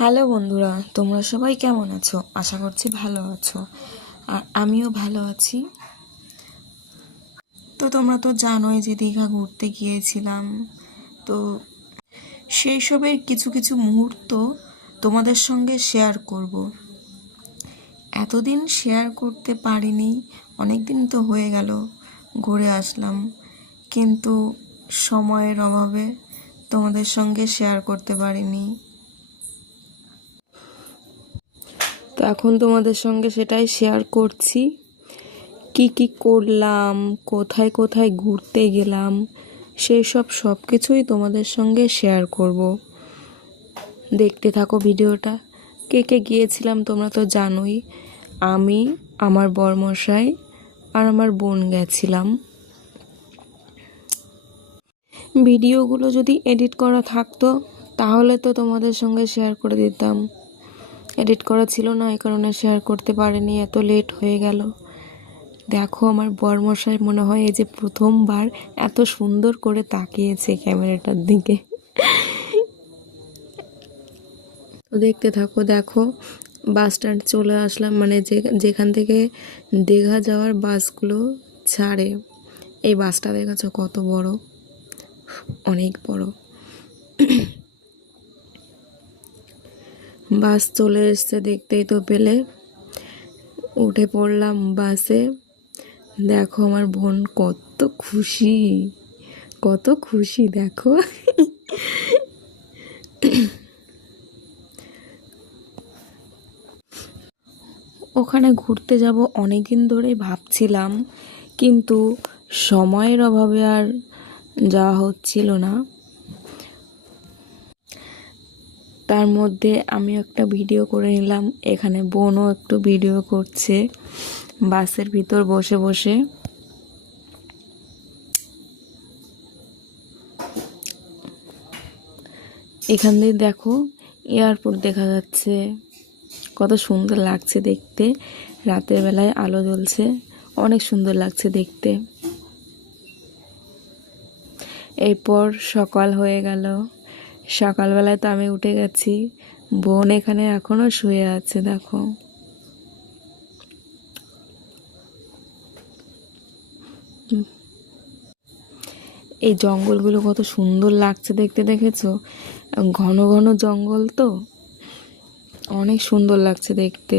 Hello বন্ধুরা, তোমরা সবাই কেমন আছো? আশা করছি ভালো আছো। আর আমিও ভালো আছি। তো তোমরা তো জানোই যে দীঘা ঘুরতে গিয়েছিলাম। তো সেই সবের কিছু কিছু মুহূর্ত তোমাদের সঙ্গে শেয়ার করব। এতদিন শেয়ার করতে পারিনি, অনেক দিন তো হয়ে গেল ঘুরে আসলাম, কিন্তু সময়ের অভাবে তোমাদের সঙ্গে শেয়ার করতে পারিনি। তো এখন তোমাদের সঙ্গে সেটাই শেয়ার করছি। কি কি করলাম, কোথায় কোথায় ঘুরতে গেলাম, সেই সব কিছুই তোমাদের সঙ্গে শেয়ার করব। দেখতে থাকো ভিডিওটা। কে কে গিয়েছিলাম তোমরা তো জানোই। আমি, আমার বরমশাই আর আমার বোন গেছিলাম। ভিডিওগুলো যদি এডিট করা থাকতো তাহলে তো তোমাদের সঙ্গে শেয়ার করে দিতাম। এডিট করা ছিল না, এই কারণে শেয়ার করতে পারিনি, এত লেট হয়ে গেল। দেখো আমার বরমশাই মনে হয় এই যে প্রথমবার এত সুন্দর করে তাকিয়েছে ক্যামেরাটার দিকে। তো দেখতে থাকো। দেখো বাস স্ট্যান্ড চলে আসলাম, মানে যেখান থেকে দীঘা যাওয়ার বাসগুলো ছাড়ে। এই বাসটা দেখেছো কত বড়, অনেক বড়। বাস চলে এসছে, দেখতেই তো পেলে। উঠে পড়লাম বাসে। দেখো আমার বোন কত খুশি, কত খুশি দেখো। ওখানে ঘুরতে যাব অনেক দিন ধরেই ভাবছিলাম, কিন্তু সময়ের অভাবে আর যাওয়া হচ্ছিল না। তার মধ্যে আমি একটা ভিডিও করে নিলাম, এখানে বোনও একটু ভিডিও করছে বাসের ভিতর বসে বসে। এখান দিয়ে দেখো এয়ারপোর্ট দেখা যাচ্ছে, কত সুন্দর লাগছে দেখতে। রাতের বেলায় আলো জ্বলছে, অনেক সুন্দর লাগছে দেখতে। এরপর সকাল হয়ে গেল। সকালবেলায় তো আমি উঠে গেছি, বোন এখানে এখনো শুয়ে আছে দেখো। এই জঙ্গলগুলো কত সুন্দর লাগছে দেখতে, দেখেছো? ঘন ঘন জঙ্গল তো, অনেক সুন্দর লাগছে দেখতে।